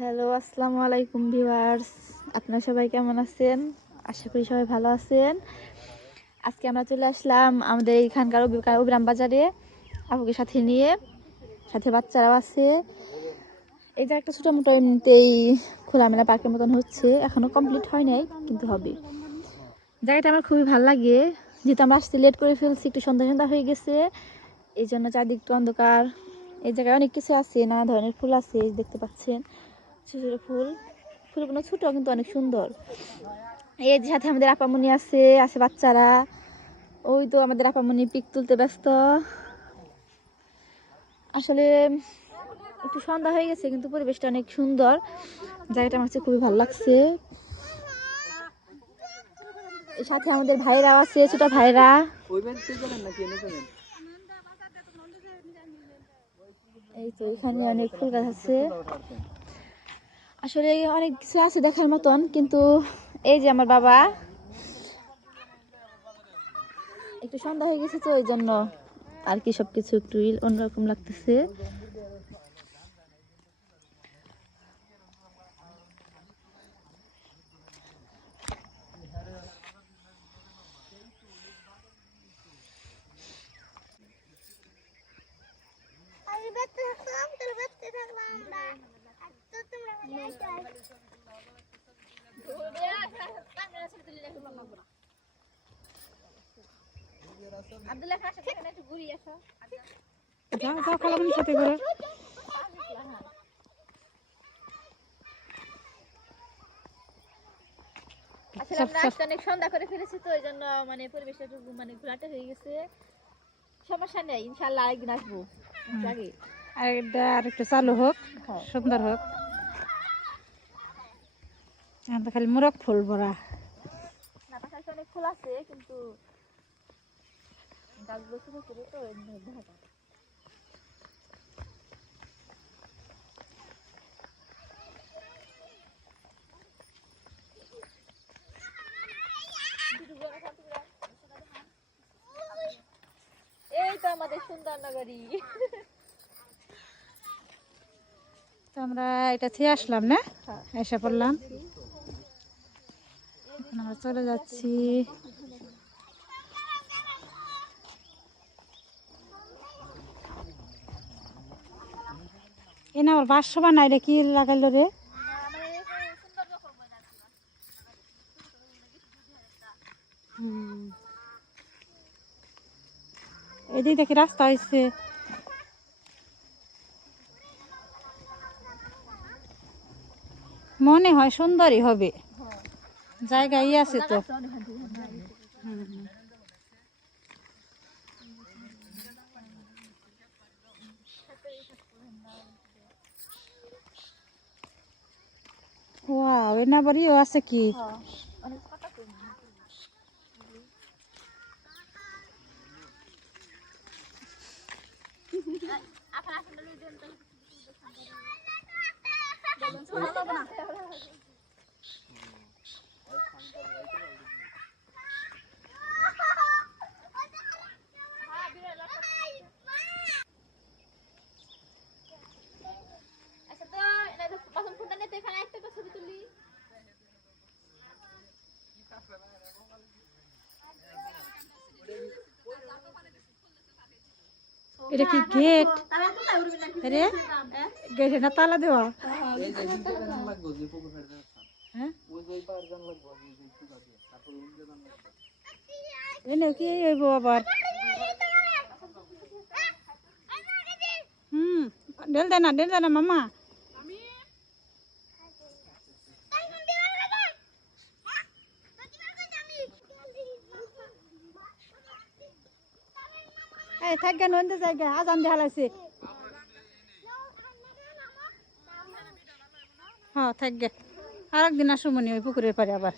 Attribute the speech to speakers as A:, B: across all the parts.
A: Hello, আসসালামু আলাইকুম viewers. আপনারা সবাই কেমন আছেন? আশা করি সবাই ভালো আছেন। আজকে আমরা চলে আসলাম আমাদের এইখানকার অবিরাম বাজারে আপুকে সাথে নিয়ে। সাথে বাচ্চারাও আছে। যে একটা ছোটো মোটো খোলামেলা পার্কের মতন হচ্ছে। এখনও কমপ্লিট হয় নাই, কিন্তু হবে। জায়গাটা আমার খুবই ভালো লাগে। যেহেতু আমরা আসতে লেট করে ফেলছি, একটু সন্ধ্যা সন্ধ্যা হয়ে গেছে। এই জন্য চারদিক একটু অন্ধকার। এই জায়গায় অনেক কিছু আছে, নানা ধরনের ফুল আছে, দেখতে পাচ্ছেন। ছোট ছোট ফুল। ফুলগুলো ছোট কিন্তু অনেক সুন্দর। যে সাথে আমাদের আপামনি আছে আছে বাচ্চারা। ওই তো আমাদের আপামনি পিক তুলতে ব্যস্ত। আসলে একটু সন্ধ্যা হয়ে গেছে, কিন্তু পরিবেশটা অনেক সুন্দর। জায়গাটা আমার কাছে খুবই ভালো লাগছে। সাথে আমাদের ভাইরাও আছে, ছোট ভাইরা। এই তো এখানে অনেক ফুল গাছ আছে। আসলে অনেক কিছু আছে দেখার মতন, কিন্তু এই যে আমার বাবা, একটু সন্ধ্যা হয়ে গেছে তো ওই জন্য আর কি সবকিছু একটু অন্যরকম লাগতেছে।
B: যাও যাও খালামণির সাথে করে
A: আসলে আমরা আজকে অনেক সন্ধ্যা করে ফেলেছি তো ওই জন্য মানে পরিবেশটা মানে হয়ে গেছে। সমস্যা নেই ইনশাল্লাহ আরেকদিন আসব।
B: চালু হোক
A: হ্যাঁ।
B: সুন্দর হোক। খালি মুরগ ফুল ভরা।
A: অনেক ফুল আছে কিন্তু গাছগুলো ছোট ছোট তো দেখা যায় এই তো আমাদের সুন্দর নগরী
B: তো আমরা এটা থেকে আসলাম না?
A: হ্যাঁ।
B: এসে পড়লাম। এখন আমরা চলে যাচ্ছি। এ না, ওর বাসা বানাই রে, কি লাগাইলো রে। এদিকে দেখি রাস্তা হয়েছে মনে হয় সুন্দরই হবে। জায়গায় আছে তো হুম, হুম। ওয়াও এনা বাড়িও আছে কি
A: আচ্ছা তো এটা তো বাসন ফোনটা নিয়ে তো এখানে একটা করে ছবি তুলি
B: এটা কি গেট রে গেট না তালা দেওয়া
C: এই যে দিকে জান লাগবো যে পুকুর ফেরতে আসতাম
B: হ্যাঁ
C: ওই যে পার জান লাগবো যে যে পুকুর দিয়ে গেট ওই যে জান লাগবো
B: এনে কি হইব আবার? হুম ডেল দে না ডেল দে না মামা। এই, থাক গেন অন্য জায়গা আজান দেখা লাগছে। হ্যাঁ থাক গে আর একদিন আসো মনে ওই পুকুরের পারে আবার।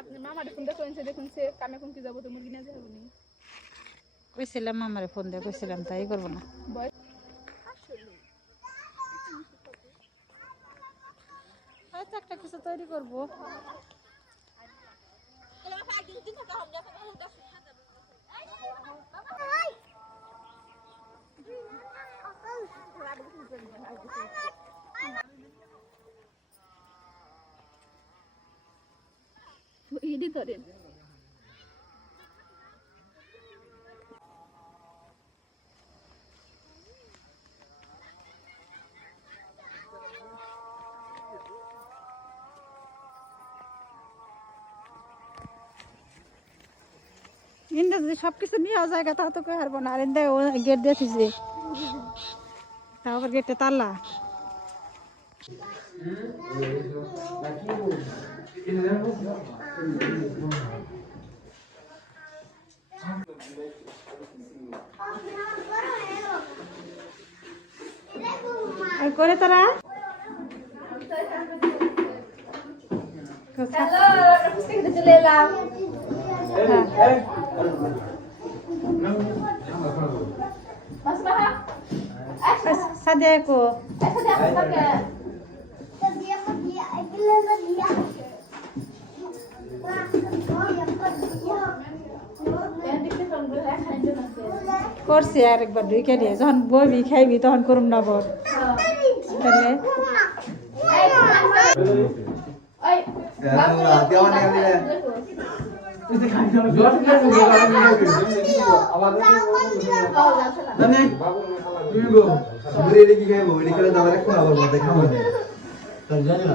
D: আপনি ফোন দেখুন, সে দেখুন, সে কামে কোন কি যাব তো, মুরগি নিয়ে যাব নি।
B: কইছিলাম আমারে ফোন দিয়ে কইছিলাম তাই করব না। এই একটা কিছু তৈরি করব।
D: ধরেন
B: ইন্দা যদি সব কিছু নিয়ে জায়গা তাও তো কেউ হারবো না। আর ইন্দা গেট দিয়েছিস তাও আবার গেটে তালা। আর করে তারা?
A: চলে এলাম।
B: সাদিয়া কো করছি আর একবার ঢুকে দিয়ে যখন বইবি খাইবি তখন করুম না বর তাহলে
C: তুমি গো ঘুরে এলে কি খাইবো এলে খেলে দাবার এখন আবার মধ্যে খাব না তার জানি না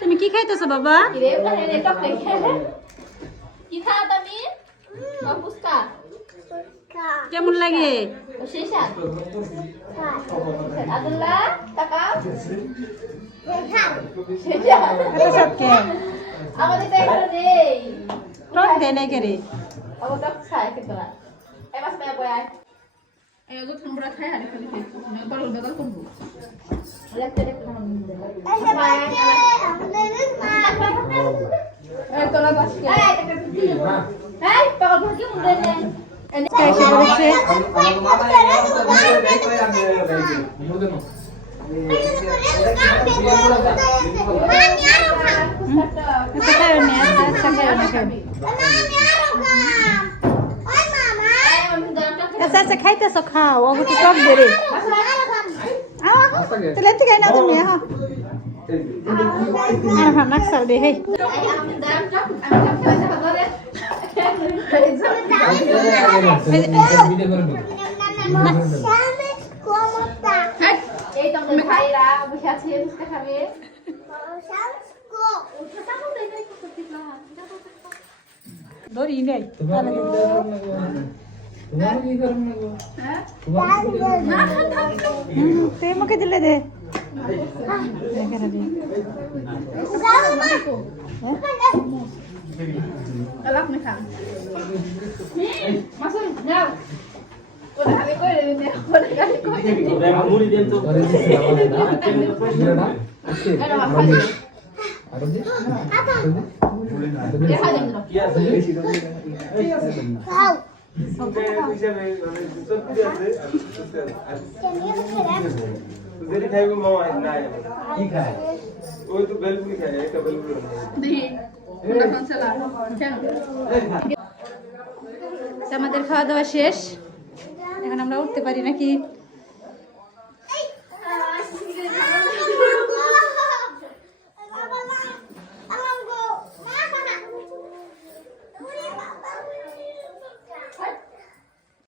B: তুমি কি খাইতেছো বাবা? কেমন লাগে?
A: ও শেষা আব্দুল্লাহ তাকাও শেষা
B: এত সব কে
A: আমাদের তো এখানে নেই
B: টক দেয় নাই কে রে
A: ও টক খায় কিন্তু এই মাস মেয়ে বয়
D: এই তো তোমরা খাই হারি খালি খাই না বড় বড় করব
A: দেখতে দেখতে খাওয়া
D: এই তোলা গাছ
A: এই পাগল ভর্তি মুন্ডে নে
B: এসে পড়েছে আচ্ছা খাও নি আচ্ছা আচ্ছা খাও নি খাও নি। আচ্ছা আচ্ছা খাইতেছো খাও তো টক দে রে আও তাহলে থেকে না তুমি হ্যাঁ আর ভাত নাকসাল দে হেই
A: এই তো আমাদের ভাইরা বসে আছে ফুচকা খাবে
B: ধরি নেই তুই আমাকে দিলে দে
D: করে দিন ওটা
C: ওই তো বেলপুরি একটা বেলপুরি
B: আমাদের খাওয়া দাওয়া শেষ। এখন আমরা উঠতে পারি নাকি?